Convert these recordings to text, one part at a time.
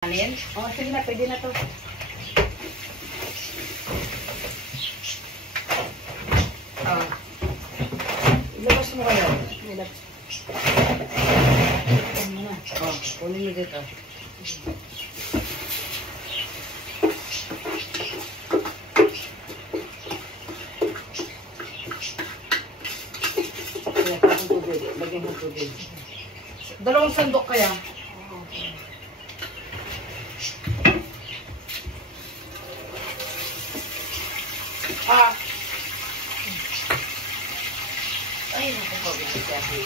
Anin? Oh, sige na, pwede na to. Oh. Ilabas mo kayo. Ilabas. Ano na? Oh, kunin mo dito. Kaya kapag tubig, lagyan mo tubig. Dalawang sandok kaya. Ah. Ay, naku po, kasi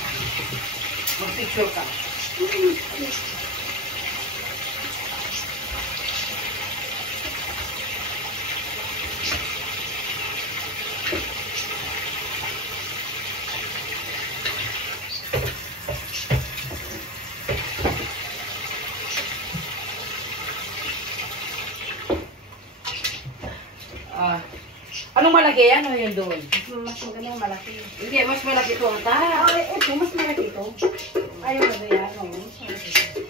mag-picture ka. Ah. Anong malaki yan o yun doon? Mas maganda yung malaki. Hindi, mas malaki ito. Ta. Oh, ito, mas malaki ito. Ayaw na ba yan? Oo, mas malaki ito.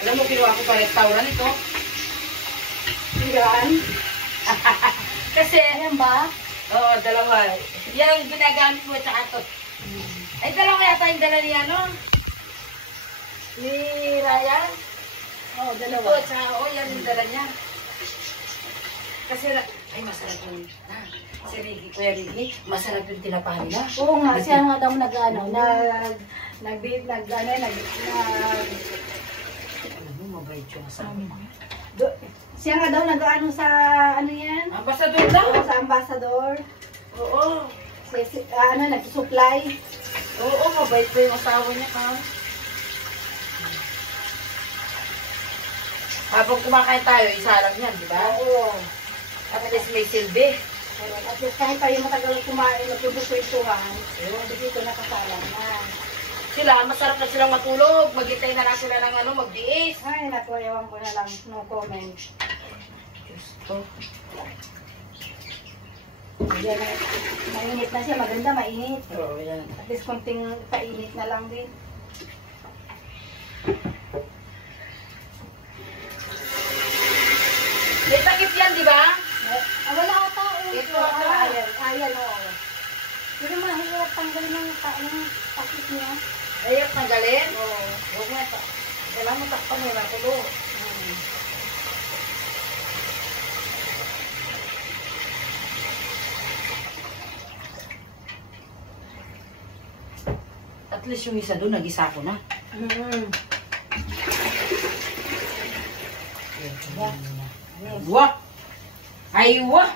Alam mo, kinuha ko pa restaurant ito. Yan. Kasi, Ayan ba? oo, dalawa. Yan ginagamit mo tsaka ito. Ay, dalawa yata yung dala niya, no? Ni Ryan? Oo, Ito, dalawa. tsaka, yan yung dala niya. Kasi, ay, masarap yung, si Ricky, Kuya Ricky, masarap yung tinapa nila. Oo nga, siya nga daw nag-ano, Alam mo, mabait yung asawa. siya nga daw nag-ano sa, ano yan? Ambasador daw? Oo, sa ambassador. Oo. Nag-supply. Oo, mabait pa yung asawa niya, ka. Habang kumakain tayo, isa lang yan, di ba? Oo. At least may silbi. At least kahit tayo matagal kumain, magpupukwentuhan, dito nakasalang na. Sila, masarap na silang matulog. Maghintay na lang sila ng mag-diis. Ay, naku, ewan ko na lang, no comment. Gusto. Yan, mainit na siya, maganda, mainit. Oo, yan. At least konting painit na lang din. May takip yan, di ba? Wala ata. Ito ata. Ayan, oo. Pero mahirap tanggalin ng takip niya. Ayok tanggalin. Oo. Huwag mo ito. Kailangan mo takpan mo na tulo. At least yung isa doon, nag-isa ko na. Wah! Ay, wah!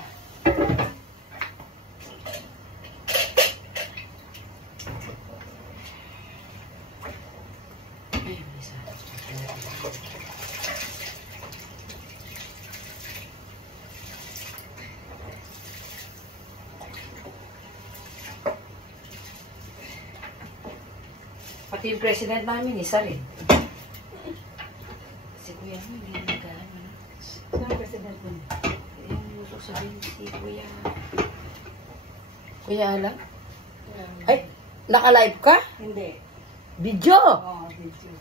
Pati yung president namin, isa rin. Si Kuya mo, hindi nag-ano. Sino ang president mo? Yung gusto sabihin si Kuya. Kuya Alan? Ay, naka-live ka? Hindi. Video! Oo, video.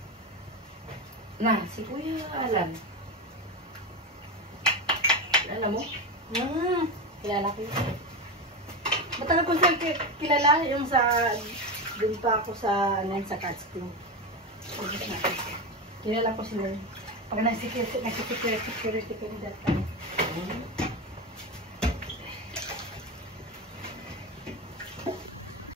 Na, si Kuya Alan. Alam mo? Kilala ko yun. Matagal ko siya kilala yung sa... Doon pa ako sa, sa Catskill. Kilala ko sila. Pag nag-security ko that time.